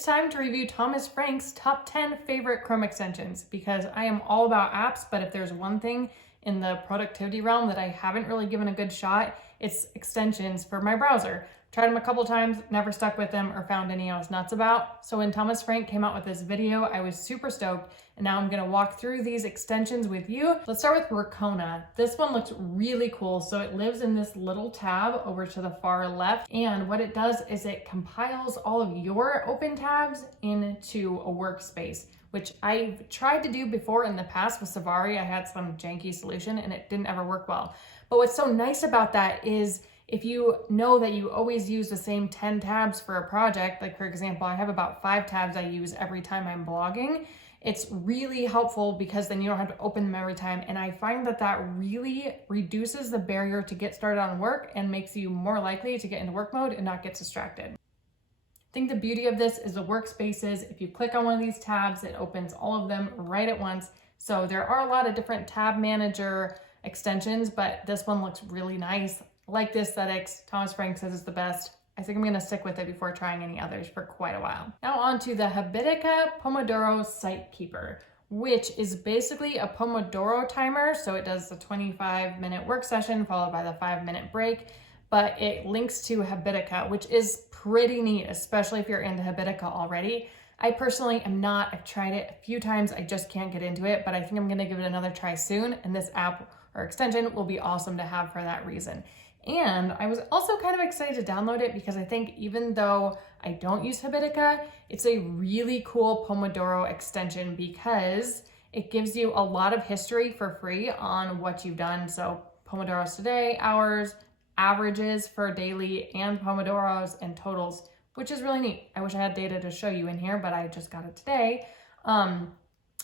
it's time to review Thomas Frank's top 10 favorite Chrome extensions, because I am all about apps, but if there's one thing in the productivity realm that I haven't really given a good shot, it's extensions for my browser. Tried them a couple times, never stuck with them or found any I was nuts about. So when Thomas Frank came out with this video, I was super stoked, and now I'm gonna walk through these extensions with you. Let's start with Racona. This one looks really cool. So it lives in this little tab over to the far left, and what it does is it compiles all of your open tabs into a workspace, which I've tried to do before in the past with Safari. I had some janky solution and it didn't ever work well. But what's so nice about that is if you know that you always use the same 10 tabs for a project, like for example, I have about 5 tabs I use every time I'm blogging, it's really helpful because then you don't have to open them every time. And I find that that really reduces the barrier to get started on work and makes you more likely to get into work mode and not get distracted. I think the beauty of this is the Workspaces. If you click on one of these tabs, it opens all of them right at once. So there are a lot of different tab manager extensions, but this one looks really nice. I like the aesthetics. Thomas Frank says it's the best. I think I'm gonna stick with it before trying any others for quite a while. Now on to the Habitica Pomodoro Sightkeeper, which is basically a Pomodoro timer. So it does the 25-minute work session followed by the 5-minute break, but it links to Habitica, which is pretty neat, especially if you're into Habitica already. I personally am not. I've tried it a few times. I just can't get into it, but I think I'm gonna give it another try soon. And this app or extension will be awesome to have for that reason. And I was also kind of excited to download it because I think even though I don't use Habitica, it's a really cool Pomodoro extension because it gives you a lot of history for free on what you've done. So Pomodoros today, hours, averages for daily, and Pomodoros and totals, which is really neat. I wish I had data to show you in here, but I just got it today.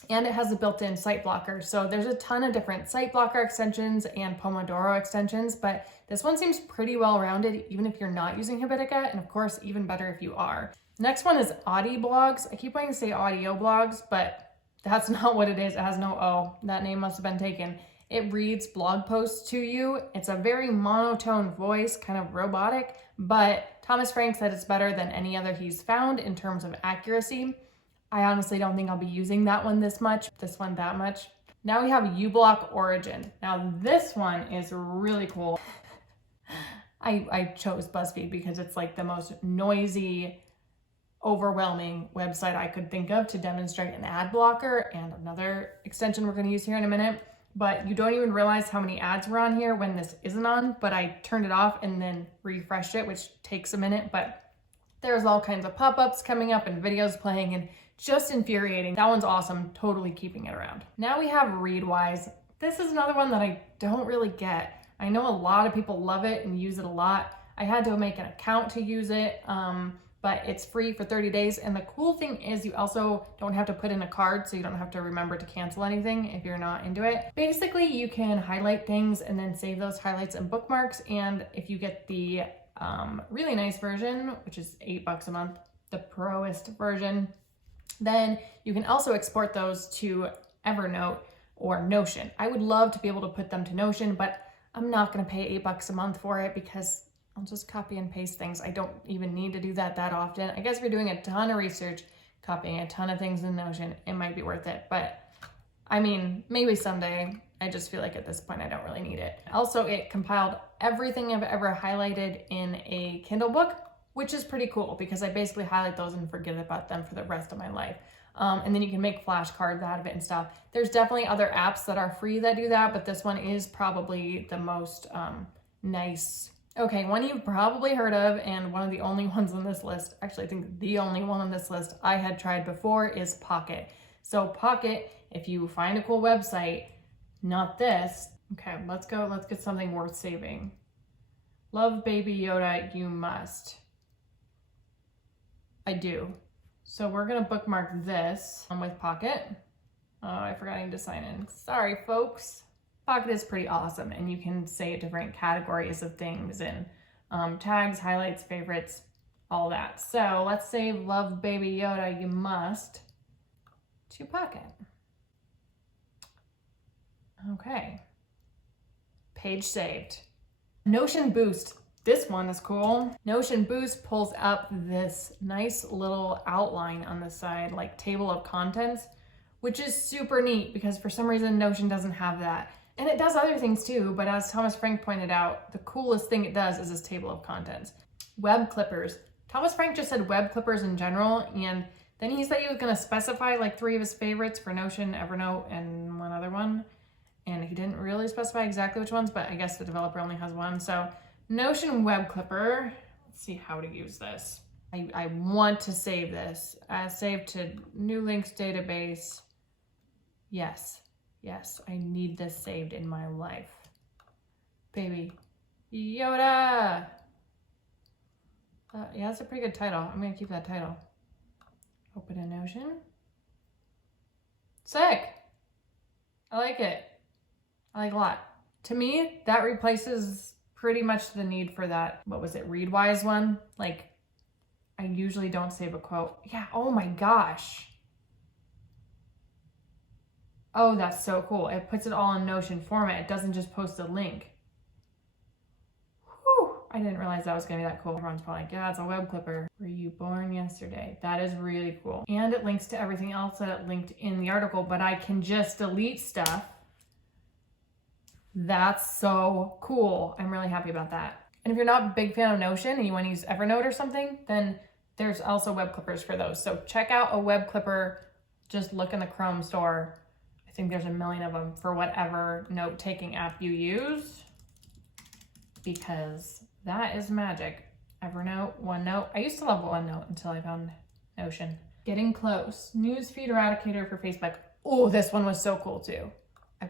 And it has a built-in site blocker. So there's a ton of different site blocker extensions and Pomodoro extensions, but this one seems pretty well-rounded, even if you're not using Habitica, and of course, even better if you are. Next one is Audi Blogs. I keep wanting to say Audio Blogs, but that's not what it is. It has no O. That name must have been taken. It reads blog posts to you. It's a very monotone voice, kind of robotic, but Thomas Frank said it's better than any other he's found in terms of accuracy. I honestly don't think I'll be using that one this much, this one that much. Now we have UBlock Origin. Now this one is really cool. I chose BuzzFeed because it's like the most noisy, overwhelming website I could think of to demonstrate an ad blocker, and another extension we're gonna use here in a minute. But you don't even realize how many ads were on here when this isn't on, but I turned it off and then refreshed it, which takes a minute, but there's all kinds of pop-ups coming up and videos playing and just infuriating. That one's awesome, totally keeping it around. Now we have Readwise. This is another one that I don't really get. I know a lot of people love it and use it a lot. I had to make an account to use it, but it's free for 30 days. And the cool thing is you also don't have to put in a card, so you don't have to remember to cancel anything if you're not into it. Basically, you can highlight things and then save those highlights and bookmarks. And if you get the really nice version, which is $8 a month, the proest version, then you can also export those to Evernote or Notion. I would love to be able to put them to Notion, but I'm not gonna pay $8 a month for it because I'll just copy and paste things. I don't even need to do that often. I guess if you're doing a ton of research, copying a ton of things in Notion, it might be worth it. But I mean, maybe someday. I just feel like at this point, I don't really need it. Also, it compiled everything I've ever highlighted in a Kindle book, which is pretty cool because I basically highlight those and forget about them for the rest of my life. And then you can make flashcards out of it and stuff. There's definitely other apps that are free that do that, but this one is probably the most nice. Okay, one you've probably heard of, and one of the only ones on this list, actually I think the only one on this list I had tried before, is Pocket. So Pocket, if you find a cool website, not this. Okay, let's get something worth saving. Love Baby Yoda, you must. I do. So we're gonna bookmark this with Pocket. Oh, I forgot I need to sign in. Sorry, folks. Pocket is pretty awesome, and you can save different categories of things in tags, highlights, favorites, all that. So let's save Love Baby Yoda, you must to Pocket. Okay. Page saved. Notion Boost. This one is cool. Notion Boost pulls up this nice little outline on the side, like table of contents, which is super neat because for some reason Notion doesn't have that. And it does other things too, but as Thomas Frank pointed out, the coolest thing it does is this table of contents. Web clippers. Thomas Frank just said web clippers in general, and then he said he was gonna specify like 3 of his favorites for Notion, Evernote, and one other one. And he didn't really specify exactly which ones, but I guess the developer only has one. So Notion webclipper, let's see how to use this. I want to save this. Save to new links database. Yes, I need this saved in my life. Baby Yoda. Yeah, that's a pretty good title. I'm gonna keep that title. Open in Notion. Sick. I like it. I like a lot. To me, that replaces pretty much the need for that, what was it, Readwise one? Like, I usually don't save a quote. Yeah, oh my gosh. Oh, that's so cool. It puts it all in Notion format. It doesn't just post a link. Whew, I didn't realize that was gonna be that cool. Everyone's probably like, yeah, it's a web clipper. Were you born yesterday? That is really cool. And it links to everything else that it linked in the article, but I can just delete stuff. That's so cool. I'm really happy about that. And if you're not a big fan of Notion and you want to use Evernote or something, then there's also web clippers for those. So check out a web clipper. Just look in the Chrome store. I think there's a million of them for whatever note-taking app you use, because that is magic. Evernote, OneNote. I used to love OneNote until I found Notion. Getting close. Newsfeed eradicator for Facebook. Oh, this one was so cool too.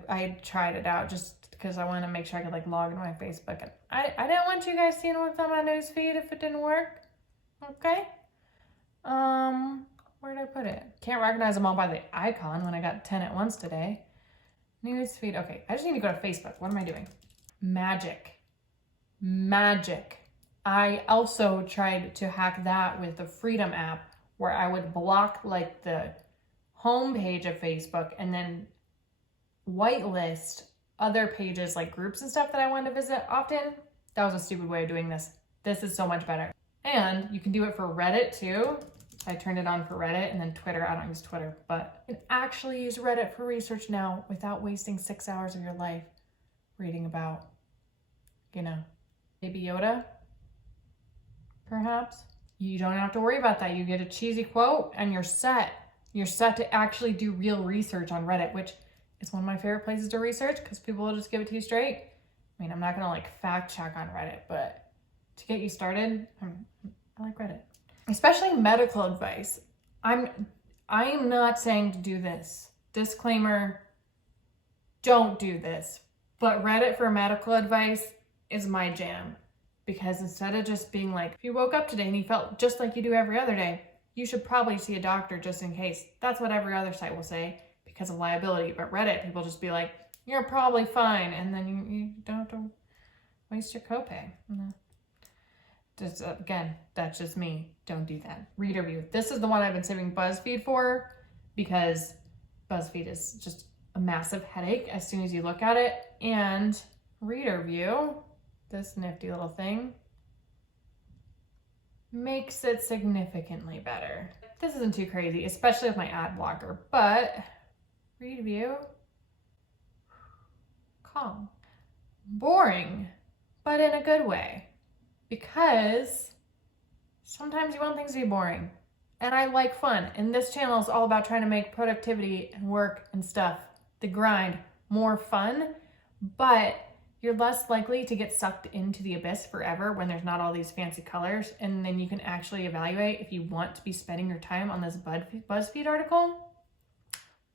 I tried it out just because I wanted to make sure I could like log into my Facebook, and I didn't want you guys seeing what's on my newsfeed if it didn't work. Okay. Where did I put it? Can't recognize them all by the icon when I got 10 at once today. Newsfeed. Okay, I just need to go to Facebook. What am I doing? Magic. I also tried to hack that with the Freedom app, where I would block like the home page of Facebook and then whitelist other pages like groups and stuff that I wanted to visit often. That was a stupid way of doing this. This is so much better. And you can do it for Reddit too. I turned it on for Reddit, and then Twitter. I don't use Twitter, but you can actually use Reddit for research now without wasting 6 hours of your life reading about, Baby Yoda, perhaps. You don't have to worry about that. You get a cheesy quote and you're set. You're set to actually do real research on Reddit, which is one of my favorite places to research because people will just give it to you straight. I mean, I'm not gonna like fact check on Reddit, but to get you started, I like Reddit. Especially medical advice. I am not saying to do this. Disclaimer, don't do this. But Reddit for medical advice is my jam. Because instead of just being like, if you woke up today and you felt just like you do every other day, you should probably see a doctor just in case. That's what every other site will say because of liability. But Reddit, people just be like, you're probably fine. And then you don't have to waste your copay. No. Just, again, that's just me. Don't do that. Reader view. This is the one I've been saving BuzzFeed for because BuzzFeed is just a massive headache as soon as you look at it. And reader view, this nifty little thing, makes it significantly better. This isn't too crazy, especially with my ad blocker, but read view, calm. Boring, but in a good way. Because sometimes you want things to be boring. And I like fun. And this channel is all about trying to make productivity and work and stuff, the grind, more fun. But you're less likely to get sucked into the abyss forever when there's not all these fancy colors. And then you can actually evaluate if you want to be spending your time on this BuzzFeed article,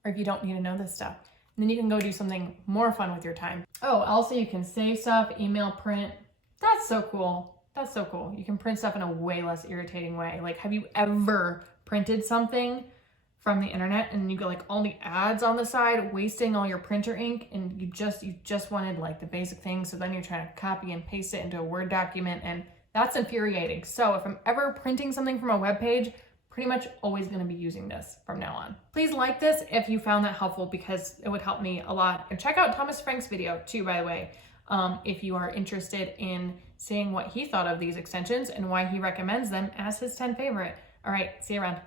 or if you don't need to know this stuff. And then you can go do something more fun with your time. Oh, also you can save stuff, email, print. That's so cool. That's so cool. You can print stuff in a way less irritating way. Like, have you ever printed something from the internet and you get like all the ads on the side, wasting all your printer ink, and you just wanted like the basic things, so then you're trying to copy and paste it into a Word document, and that's infuriating. So if I'm ever printing something from a web page, pretty much always going to be using this from now on. Please like this if you found that helpful because it would help me a lot. And check out Thomas Frank's video too, by the way. if you are interested in seeing what he thought of these extensions and why he recommends them as his 10 favorite. All right, see you around.